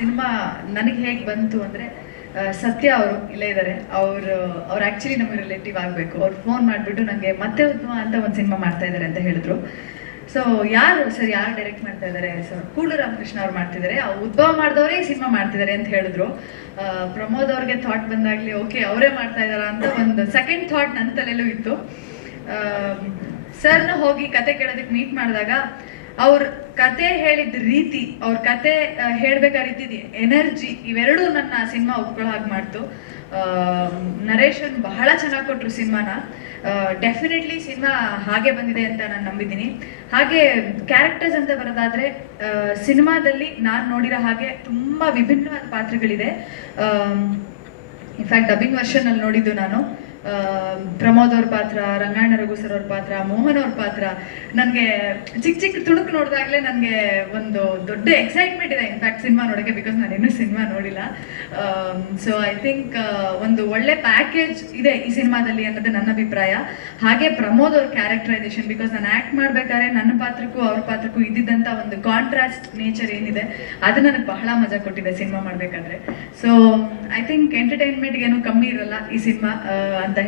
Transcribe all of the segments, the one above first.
Cinema ನನಗೆ ಹೇಗೆ ಬಂತು ಅಂದ್ರೆ ಸತ್ಯ ಅವರು ಇಲ್ಲೇ ಇದ್ದಾರೆ ಅವರು, ಅವ್ರು ಆಕ್ಚುಲಿ ನಮಗೆ ರಿಲೇಟಿವ್ ಆಗಬೇಕು. ಅವ್ರು ಫೋನ್ ಮಾಡಿಬಿಟ್ಟು ನನಗೆ ಮತ್ತೆ ಉದ್ಮ ಅಂತ ಒಂದು ಸಿನಿಮಾ ಮಾಡ್ತಾ ಇದ್ದಾರೆ ಅಂತ ಹೇಳಿದ್ರು. ಸೊ ಯಾರು, ಸರ್, ಯಾರು ಡೈರೆಕ್ಟ್ ಮಾಡ್ತಾ ಇದ್ದಾರೆ ಸರ್ ಕೂಡು ರಾಮಕೃಷ್ಣ ಅವ್ರು ಮಾಡ್ತಿದ್ದಾರೆ ಉದ್ಭವ ಮಾಡಿದವರೇ ಸಿನಿಮಾ ಮಾಡ್ತಿದ್ದಾರೆ ಅಂತ ಹೇಳಿದ್ರು. ಪ್ರಮೋದ್ ಅವ್ರಿಗೆ ಥಾಟ್ ಬಂದಾಗಲಿ ಓಕೆ ಅವರೇ ಮಾಡ್ತಾ ಇದ್ದಾರ ಅಂತ ಒಂದು ಸೆಕೆಂಡ್ ಥಾಟ್ ನನ್ನ ತಲೆಯಲ್ಲೂ ಇತ್ತು. ಸರ್ನ ಹೋಗಿ ಕತೆ ಕೇಳೋದಕ್ಕೆ ಮೀಟ್ ಮಾಡಿದಾಗ ಅವ್ರ ಕತೆ ಹೇಳಿದ ರೀತಿ, ಅವ್ರ ಕತೆ ಹೇಳ್ಬೇಕಾ ರೀತಿ ಎನರ್ಜಿ ಇವೆರಡೂ ನನ್ನ ಸಿನಿಮಾ ಒಪ್ಕೊಳ್ಳೋ ಹಾಗೆ ಮಾಡ್ತು. ನರೇಶನ್ ಬಹಳ ಚೆನ್ನಾಗಿ ಕೊಟ್ರು ಸಿನಿಮಾನ. ಡೆಫಿನೆಟ್ಲಿ ಸಿನಿಮಾ ಹಾಗೆ ಬಂದಿದೆ ಅಂತ ನಾನು ನಂಬಿದ್ದೀನಿ. ಹಾಗೆ ಕ್ಯಾರೆಕ್ಟರ್ಸ್ ಅಂತ ಬರೋದಾದ್ರೆ ಸಿನಿಮಾದಲ್ಲಿ ನಾನು ನೋಡಿರೋ ಹಾಗೆ ತುಂಬಾ ವಿಭಿನ್ನವಾದ ಪಾತ್ರಗಳಿದೆ. ಇನ್ಫ್ಯಾಕ್ಟ್ ಡಬ್ಬಿಂಗ್ ವರ್ಷನ್ ಅಲ್ಲಿ ನೋಡಿದ್ದು ನಾನು. ಪ್ರಮೋದ್ ಅವ್ರ ಪಾತ್ರ ರಂಗಾಯಣ ರಘು ಸರ್ ಅವ್ರ ಪಾತ್ರ, ಮೋಹನ್ ಅವ್ರ ಪಾತ್ರ, ನನಗೆ ಚಿಕ್ಕ ಚಿಕ್ಕ ತುಣುಕು ನೋಡಿದಾಗಲೇ ನನಗೆ ಒಂದು ದೊಡ್ಡ ಎಕ್ಸೈಟ್ಮೆಂಟ್ ಇದೆ. ಇನ್ಫ್ಯಾಕ್ಟ್ ಸಿನಿಮಾ ನೋಡೋಕ್ಕೆ ಬಿಕಾಸ್ ನಾನು ಇನ್ನೂ ಸಿನಿಮಾ ನೋಡಿಲ್ಲ. ಸೊ ಐ ಥಿಂಕ್ ಒಂದು ಒಳ್ಳೆ ಪ್ಯಾಕೇಜ್ ಇದೆ ಈ ಸಿನಿಮಾದಲ್ಲಿ ಅನ್ನೋದು ನನ್ನ ಅಭಿಪ್ರಾಯ. ಹಾಗೆ ಪ್ರಮೋದ್ ಅವ್ರ ಕ್ಯಾರೆಕ್ಟರೈಸೇಷನ್ ಬಿಕಾಸ್ ನಾನು ಆಕ್ಟ್ ಮಾಡ್ಬೇಕಾದ್ರೆ ನನ್ನ ಪಾತ್ರಕ್ಕೂ ಅವ್ರ ಪಾತ್ರಕ್ಕೂ ಇದ್ದಿದ್ದಂತ ಒಂದು ಕಾಂಟ್ರಾಸ್ಟ್ ನೇಚರ್ ಏನಿದೆ, ಅದು ನನಗೆ ಬಹಳ ಮಜಾ ಕೊಟ್ಟಿದೆ ಸಿನಿಮಾ ಮಾಡ್ಬೇಕಾದ್ರೆ. ಸೊ ಐ ಥಿಂಕ್ ಎಂಟರ್ಟೈನ್ಮೆಂಟ್ ಏನು ಕಮ್ಮಿ ಇರಲ್ಲ ಈ ಸಿನಿಮಾ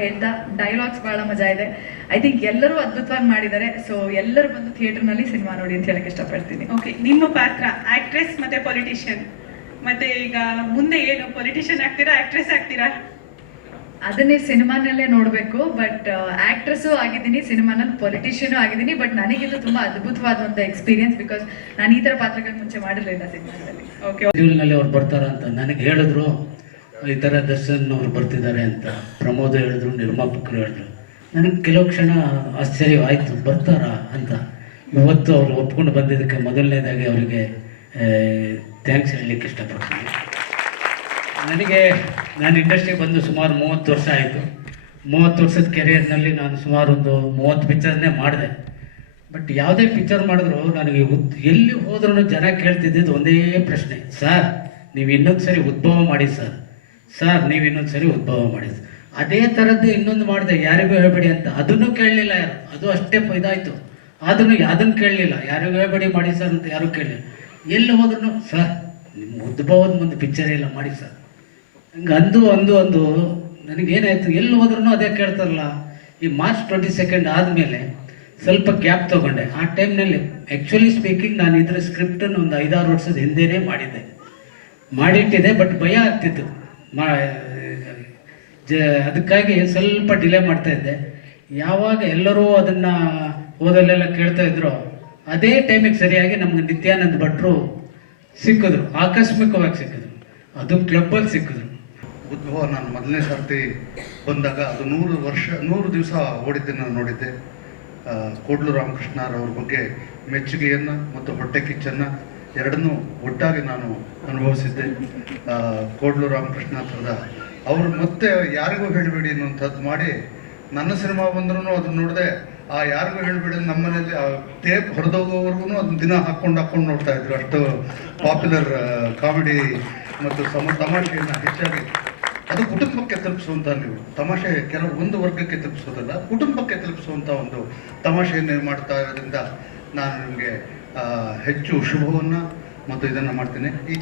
ಹೇಳ್ತಾ ಡೈಲಾಗ್ಸ್ ಬಹಳ ಮಜಾ ಇದೆ. ಐ ಥಿಂಕ್ ಎಲ್ಲರೂ ಅದ್ಭುತವಾಗಿ ಮಾಡಿದ್ದಾರೆ. ಸೊ ಎಲ್ಲರೂ ಬಂದು ಥಿಯೇಟರ್ನಲ್ಲಿ ಸಿನಿಮಾ ನೋಡಿ ಅಂತ ಹೇಳಕ್ ಇಷ್ಟಪಡ್ತೀನಿ. ಓಕೆ ನಿಮ್ಮ ಪಾತ್ರ ಆಕ್ಟ್ರೆಸ್ ಮತ್ತೆ ಪೊಲಿಟಿಷಿಯನ್ ಮತ್ತೆ ಈಗ ಮುಂದೆ ಏನು ಪೊಲಿಟಿಷಿಯನ್ ಆಗ್ತೀರಾ ಆಕ್ಟ್ರೆಸ್ ಆಗ್ತೀರಾ? ಅದನ್ನೇ ಸಿನಿಮಾನಲ್ಲೇ ನೋಡ್ಬೇಕು ಬಟ್ ಆಕ್ಟ್ರೆಸ್ಸು ಆಗಿದ್ದೀನಿ ಸಿನಿಮಾನಲ್ಲಿ ಪೊಲಿಟಿಷಿಯನ್ ಆಗಿದ್ದೀನಿ ಬಟ್ ನನಗಿದು ತುಂಬಾ ಅದ್ಭುತವಾದಂಥ ಎಕ್ಸ್ಪೀರಿಯನ್ಸ್ ಬಿಕಾಸ್ ನಾನು ಈ ತರ ಪಾತ್ರಗಳ ಮುಂಚೆ ಮಾಡಿರಲಿಲ್ಲ ಸಿನಿಮಾದಲ್ಲಿ ಓಕೆ ಅವ್ರು ಬರ್ತಾರ ಅಂತ ನನಗೆ ಹೇಳಿದ್ರು ಈ ಥರ ದರ್ಶನ್ ಅವ್ರು ಬರ್ತಿದ್ದಾರೆ ಅಂತ ಪ್ರಮೋದ್ ಹೇಳಿದ್ರು, ನಿರ್ಮಾಪಕರು ಹೇಳಿದ್ರು. ನನಗೆ ಕೆಲವು ಕ್ಷಣ ಆಶ್ಚರ್ಯವಾಯಿತು ಬರ್ತಾರಾ ಅಂತ. ಇವತ್ತು ಅವರು ಒಪ್ಕೊಂಡು ಬಂದಿದ್ದಕ್ಕೆ ಮೊದಲನೇದಾಗಿ ಅವರಿಗೆ ಥ್ಯಾಂಕ್ಸ್ ಹೇಳಲಿಕ್ಕೆ ಇಷ್ಟಪಡ್ತೀನಿ. ನನಗೆ, ನಾನು ಇಂಡಸ್ಟ್ರಿಗೆ ಬಂದು ಸುಮಾರು ಮೂವತ್ತು ವರ್ಷ ಆಯಿತು. ಮೂವತ್ತು ವರ್ಷದ ಕೆರಿಯರ್ನಲ್ಲಿ ನಾನು ಸುಮಾರು ಒಂದು ಮೂವತ್ತು ಪಿಕ್ಚರ್ನೇ ಮಾಡಿದೆ. ಬಟ್ ಯಾವುದೇ ಪಿಕ್ಚರ್ ಮಾಡಿದ್ರು ನನಗೆ ಉದ್ ಎಲ್ಲಿ ಹೋದ್ರೂ ಜನ ಕೇಳ್ತಿದ್ದಿದ್ದು ಒಂದೇ ಪ್ರಶ್ನೆ ಸರ್ ನೀವು ಇನ್ನೊಂದು ಸರಿ ಉದ್ಭವ ಮಾಡಿ ಸರ್ ಸರ್ ನೀವು ಇನ್ನೊಂದು ಸರಿ ಉದ್ಭವ ಮಾಡಿ ಸರ್ ಅದೇ ಥರದ್ದು ಇನ್ನೊಂದು ಮಾಡಿದೆ. ಯಾರಿಗೂ ಹೇಳಬೇಡಿ ಅಂತ. ಅದನ್ನು ಕೇಳಲಿಲ್ಲ ಯಾರು? ಅದು ಅಷ್ಟೇ ಇದಾಯಿತು ಇದಾಯ್ತು. ಅದನ್ನು ಅದನ್ನು ಕೇಳಲಿಲ್ಲ. ಯಾರಿಗೂ ಹೇಳಬೇಡಿ ಮಾಡಿ ಸರ್ ಅಂತ ಯಾರೂ ಕೇಳಲಿಲ್ಲ. ಎಲ್ಲಿ ಹೋದ್ರು ಸರ್, ನಿಮ್ಮ ಉದ್ಭವದ ಮುಂದೆ ಪಿಕ್ಚರ್ ಇಲ್ಲ, ಮಾಡಿ ಸರ್. ಹಂಗೆ ಅಂದು ಅಂದು ಅಂದು ನನಗೇನಾಯಿತು? ಎಲ್ಲಿ ಹೋದ್ರೂ ಅದೇ ಕೇಳ್ತಾರಲ್ಲ. ಈ ಮಾರ್ಚ್ ಟ್ವೆಂಟಿ ಸೆಕೆಂಡ್ ಆದಮೇಲೆ ಸ್ವಲ್ಪ ಗ್ಯಾಪ್ ತೊಗೊಂಡೆ. ಆ ಟೈಮ್ನಲ್ಲಿ ಆ್ಯಕ್ಚುಲಿ ಸ್ಪೀಕಿಂಗ್ ನಾನು ಇದರ ಸ್ಕ್ರಿಪ್ಟನ್ನು ಒಂದು ಐದಾರು ವರ್ಷದ ಹಿಂದೆನೇ ಮಾಡಿದ್ದೆ. ಮಾಡಿಟ್ಟಿದೆ ಬಟ್ ಭಯ ಆಗ್ತಿತ್ತು. ಮಾ ಜ ಅದಕ್ಕಾಗಿ ಸ್ವಲ್ಪ ಡಿಲೇ ಮಾಡ್ತಾ ಇದ್ದೆ. ಯಾವಾಗ ಎಲ್ಲರೂ ಅದನ್ನು ಓದಲ್ಲೆಲ್ಲ ಕೇಳ್ತಾ ಇದ್ರು ಅದೇ ಟೈಮಿಗೆ ಸರಿಯಾಗಿ ನಮ್ಗೆ ನಿತ್ಯಾನಂದ್ ಭಟ್ರು ಸಿಕ್ಕಿದ್ರು ಆಕಸ್ಮಿಕವಾಗಿ ಸಿಕ್ಕಿದ್ರು. ಅದು ಕ್ಲಬ್ಬಲ್ಲಿ ಸಿಕ್ಕಿದ್ರು. ಉದ್ಭವ ನಾನು ಮೊದಲನೇ ಸರ್ತಿ ಬಂದಾಗ ಅದು ನೂರು ವರ್ಷ ನೂರು ದಿವಸ ಓಡಿದ್ದನ್ನು ನೋಡಿದ್ದೆ. ಆ, ಕೋಡ್ಲು ರಾಮಕೃಷ್ಣರವ್ರ ಬಗ್ಗೆ ಮೆಚ್ಚುಗೆಯನ್ನು ಮತ್ತು ಹೊಟ್ಟೆ ಕಿಚ್ಚನ್ನು ಎರಡನ್ನೂ ಒಟ್ಟಾಗಿ ನಾನು ಅನುಭವಿಸಿದ್ದೆ. ಕೋಡ್ಲು ರಾಮಕೃಷ್ಣ ಹತ್ರದ ಅವರು ಮತ್ತೆ ಯಾರಿಗೂ ಹೇಳಬೇಡಿ ಅನ್ನುವಂಥದ್ದು ಮಾಡಿ ನನ್ನ ಸಿನಿಮಾ ಬಂದ್ರೂ ಅದನ್ನ ನೋಡಿದೆ, ಆ ಯಾರಿಗೂ ಹೇಳಬೇಡಿ ಆ ಟೇಪ್ ಹೊರದೋಗೋವರೆಗೂ ಅದನ್ನ ದಿನ ಹಾಕ್ಕೊಂಡು ಹಾಕ್ಕೊಂಡು ನೋಡ್ತಾ ಇದ್ರು. ಅಷ್ಟು ಪಾಪ್ಯುಲರ್ ಕಾಮಿಡಿ ಮತ್ತು ಸಮ ತಮಾಷೆಯನ್ನು ಹೆಚ್ಚಾಗಿ ಅದು ಕುಟುಂಬಕ್ಕೆ ತಲುಪಿಸುವಂಥ ನೀವು. ತಮಾಷೆ ಕೆಲವು ಒಂದು ವರ್ಗಕ್ಕೆ ತಲುಪಿಸೋದಲ್ಲ, ಕುಟುಂಬಕ್ಕೆ ತಲುಪಿಸುವಂಥ ಒಂದು ತಮಾಷೆಯನ್ನು ಮಾಡ್ತಾ ಇರೋದ್ರಿಂದ ನಾನು ನಿಮಗೆ ಹೆಚ್ಚು ಶುಭವನ್ನು ಮತ್ತು ಇದನ್ನು ಮಾಡ್ತೇನೆ. ಈ